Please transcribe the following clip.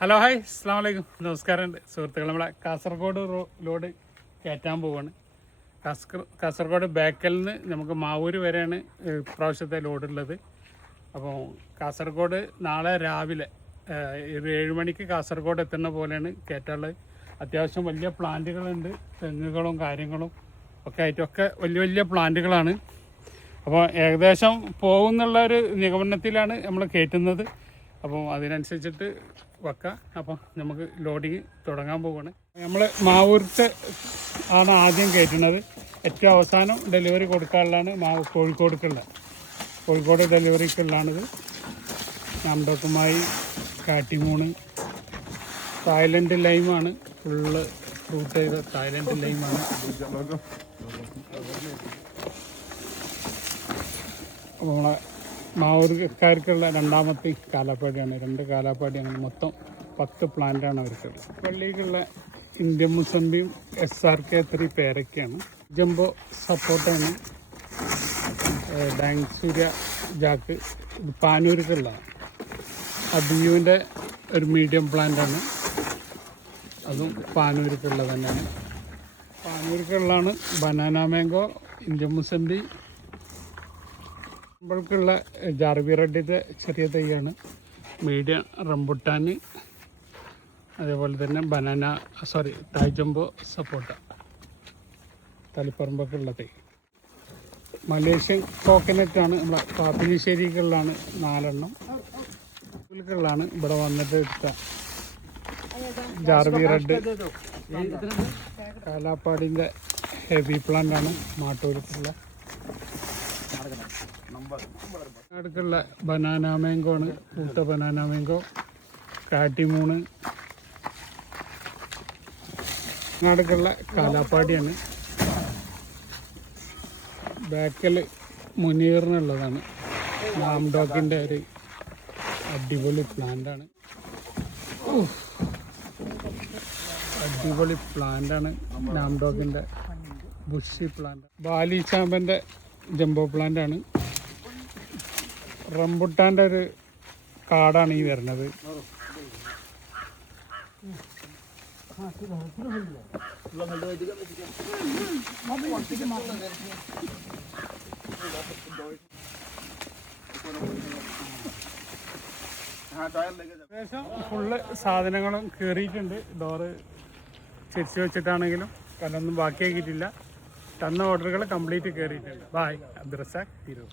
Hello hi അസ്സാം വലൈക്കും നമസ്കാരം സുഹൃത്തുക്കൾ. നമ്മളെ കാസർഗോഡ് ലോഡ് കയറ്റാൻ പോവുകയാണ്. കാസർഗോഡ് ബേക്കൽ നിന്ന് നമുക്ക് മാവൂര് വരെയാണ് ഇപ്രാവശ്യത്തെ ലോഡുള്ളത്. അപ്പോൾ കാസർഗോഡ് നാളെ രാവിലെ ഒരു 7 മണിക്ക് കാസർഗോഡ് എത്തുന്ന പോലെയാണ് കയറ്റാനുള്ളത്. അത്യാവശ്യം വലിയ പ്ലാന്റുകളുണ്ട്, തെങ്ങുകളും കാര്യങ്ങളും ഒക്കെ ആയിട്ടൊക്കെ വലിയ വലിയ പ്ലാന്റുകളാണ്. അപ്പോൾ ഏകദേശം പോകുന്നുള്ളൊരു നിഗമനത്തിലാണ് നമ്മൾ കയറ്റുന്നത്. അപ്പോൾ അതിനനുസരിച്ചിട്ട് വെക്കാം. അപ്പം നമുക്ക് ലോഡിങ് തുടങ്ങാൻ പോവുകയാണ്. നമ്മൾ മാവൂരത്തെ ആണ് ആദ്യം കയറ്റുന്നത്. ഏറ്റവും അവസാനം ഡെലിവറി കൊടുക്കാനുള്ളതാണ് കോഴിക്കോട് ഡെലിവറിക്കുള്ളതാണിത്. നാംഡോക്കുമായി കാട്ടിമൂണ് തായ്ലൻഡ് ലൈമാണ്, ഫുള്ള് ഫ്രൂട്ട് ചെയ്ത തായ്ലൻഡ് ലൈമാണ്. അപ്പോൾ നമ്മളെ മാവൂർക്കാർക്കുള്ള രണ്ടാമത്തെ കാലാപ്പാടിയാണ്. 2 കാലാപ്പാടിയാണ്. മൊത്തം 10 പ്ലാന്റാണ് അവർക്കുള്ളത്. പള്ളിക്കുള്ള ഇന്ത്യൻ മുസമ്പിയും SRK3 പേരൊക്കെയാണ്. ജംബോ സപ്പോർട്ടാണ്. ഡാങ് സൂര്യ ജാക്ക് ഇത് പാനൂർക്കുള്ളതാണ്. അബിയുവിൻ്റെ ഒരു മീഡിയം പ്ലാന്റാണ്, അതും പാനൂർക്കുള്ളത് തന്നെയാണ്. പാനൂർക്കുള്ളതാണ് ബനാന മാംഗോ, ഇന്ത്യൻ മുസമ്പി. നമ്മൾക്കുള്ള ജാർവി റെഡിൻ്റെ ചെറിയ തൈയാണ്. മീഡിയം റംബുട്ടാൻ, അതേപോലെ തന്നെ തായ് ജംബോ സപ്പോട്ട തളിപ്പറമ്പൊക്കെയുള്ള തൈ. മലേഷ്യൻ കോക്കനറ്റാണ് നമ്മളെ പാപ്പിനിശ്ശേരിക്കുള്ളതാണ് 4 എണ്ണം. ാണ് ഇവിടെ വന്നിട്ട് എടുത്ത ജാർവി റെഡ്. കാലാപ്പാടിൻ്റെ ഹെവി പ്ലാന്റാണ് മാട്ടൂർക്കുള്ള. അടുക്കുള്ള ബനാന മാംഗോ ആണ്, കൂട്ട ബനാന മാംഗോ, കാട്ടിമൂണ്. അടുക്കുള്ള കാലാപ്പാടിയാണ്. ബാക്കിൽ മുനീറിനുള്ളതാണ്. നാംഡോക്കിൻ്റെ ഒരു അടിപൊളി പ്ലാന്റാണ്. അടിപൊളി പ്ലാന്റാണ് നാംഡോക്കിൻ്റെ ബുഷി പ്ലാന്റ്. ബാലി ചാമ്പൻ്റെ ജംബോ പ്ലാന്റാണ്. റംബുട്ടാൻ്റെ ഒരു കാടാണ് ഈ വരുന്നത്. ഏകദേശം ഫുള്ള് സാധനങ്ങളും കയറിയിട്ടുണ്ട്. ഡോറ് തിരിച്ചു വെച്ചിട്ടാണെങ്കിലും കല്ലൊന്നും ബാക്കിയാക്കിയിട്ടില്ല. തന്ന ഓർഡറുകൾ കംപ്ലീറ്റ് കയറിയിട്ടുണ്ട്. ബായ്, അബ്ദുറസാഖ്, തിരൂർ.